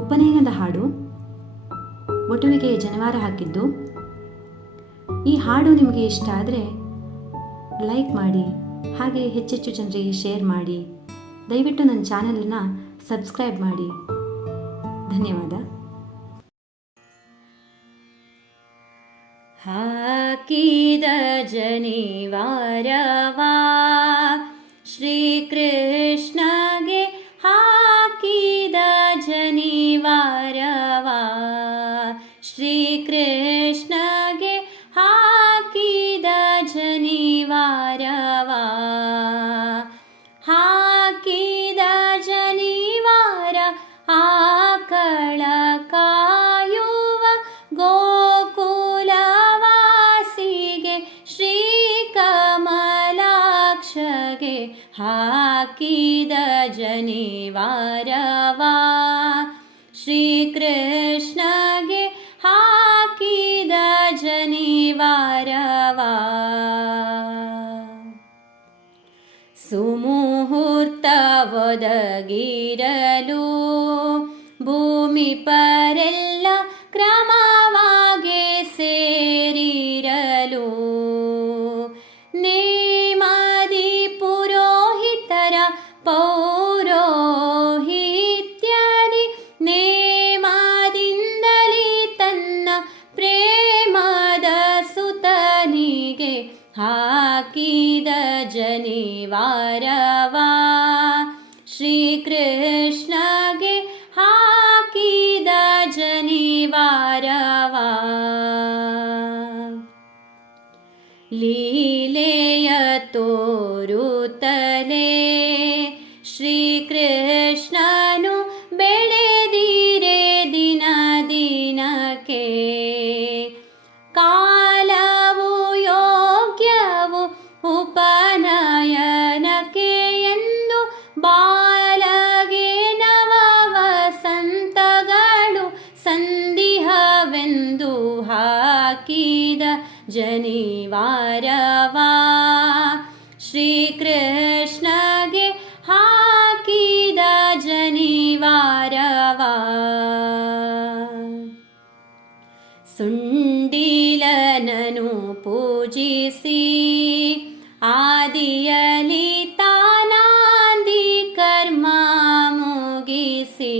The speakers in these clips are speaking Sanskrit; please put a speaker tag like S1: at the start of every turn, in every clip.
S1: ಉಪನಯನದ ಹಾಡು ಒಟುವಿಗೆ ಜನವಾರ ಹಾಕಿದ್ದು. ಈ ಹಾಡು ನಿಮಗೆ ಇಷ್ಟ ಆದರೆ ಲೈಕ್ ಮಾಡಿ, ಹಾಗೆ ಹೆಚ್ಚೆಚ್ಚು ಜನರಿಗೆ ಶೇರ್ ಮಾಡಿ. ದಯವಿಟ್ಟು ನನ್ನ ಚಾನಲನ್ನು ಸಬ್ಸ್ಕ್ರೈಬ್ ಮಾಡಿ. ಧನ್ಯವಾದ. ಹಾಕಿದ ಜನಿವಾರವಾ ಶ್ರೀಕಮಲಾಕ್ಷಗೆ ಹಾಕಿದ ಜನಿವಾರವಾ ಶ್ರೀಕೃಷ್ಣಗೆ ಹಾಕಿದ ಜನಿವಾರವಾ ಸುಮುಹೂರ್ತವೊದಗಿರಲು ಭೂಮಿ ಪರೆಲ್ಲ ಕ್ರಮವಾಗಿ ಪುರೋಹಿತರ ಪೌರೋಹಿತ್ಯಾದಿ ನೇಮದಿಂದಲೇ ತನ್ನ ಪ್ರೇಮದ ಸುತನಿಗೆ ಹಾಕಿದ ಜನಿವಾರವಾ ಶ್ರೀಕೃಷ್ಣಗೆ ಹಾಕಿದ ಜನಿವಾರವಾ ಲೀಲೆಯ ತೋರುತ್ತಲೇ ಕಾಲವು ಯೋಗ್ಯವು ಉಪನಯನಕ್ಕೆ ಎಂದು ಬಾಲಗೆ ನವ ವಸಂತಗಳು ಸಂದಿಹವೆಂದು ಹಾಕಿದ ಜನಿವಾರವಾ ಪೂಜಿಸಿ ಆದಿಯಲಿ ತಾನಾಂದಿ ಕರ್ಮ ಮುಗಿಸಿ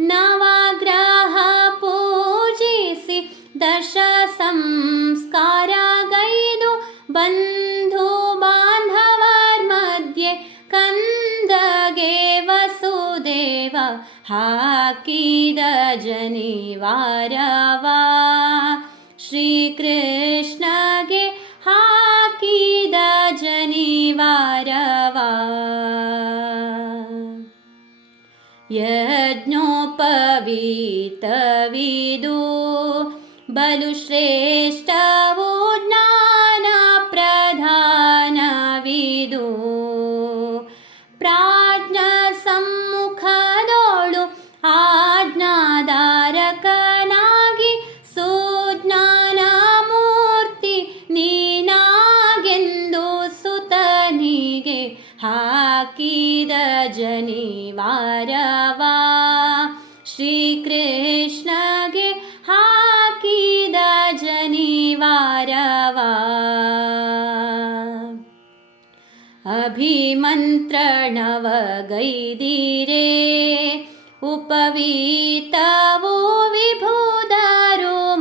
S1: ನವಗ್ರಹ ಪೂಜಿಸಿ ದಶ ಸಂಸ್ಕಾರ ಗೈದು ಬಂಧು ಬಾಂಧವರ ಮಧ್ಯೆ ಕಂದಗೆ ವಸುದೇವ ಹಾಕಿದ ಜನಿವಾರವಾ ಶ್ರೀಕೃಷ್ಣಗೆ ಹಾಕಿದ ಜನಿವಾರವಾ ಯಜ್ಞೋಪವೀತವಿದು ಬಲು जनिवार वा। श्रीकृष्ण गे हाकिद जनिवार वा। अभिमन्त्रणवगीरे उपवीतवो विभो दारो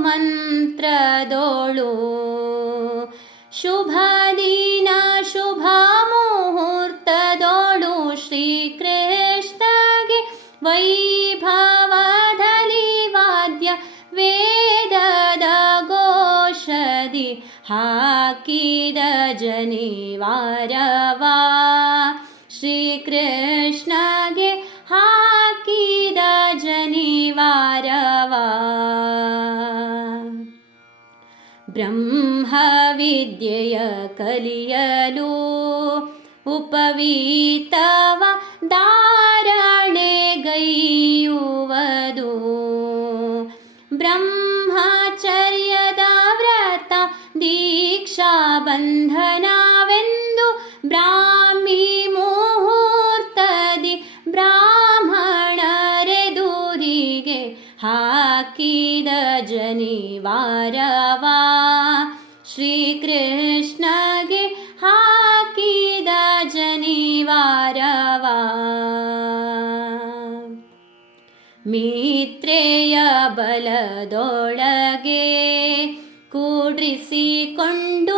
S1: शुभ कीद जनेवार वा श्रीकृष्णगे हाकीद ब्रह्मविद्यय ब्रह्मविद्ययकलियलो उपवीतव दा ಬಂಧನವೆಂದು ಬ್ರಾಹ್ಮಿ ಮುಹೂರ್ತದಿ ಬ್ರಾಹ್ಮಣರೆ ಹಾಕಿದ ಜನಿವಾರವ ಶ್ರೀಕೃಷ್ಣಗೆ ಹಾಕಿದ ಜನಿವಾರವ ಮಿತ್ರೆಯ ಬಲದೊಳಗೆ ಕೂಡ್ರಿಸಿಕೊಂಡು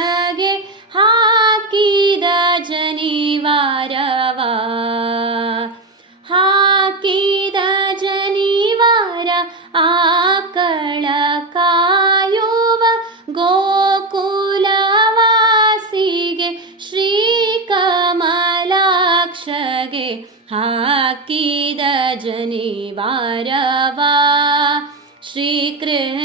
S1: भरवा श्रीकृष्ण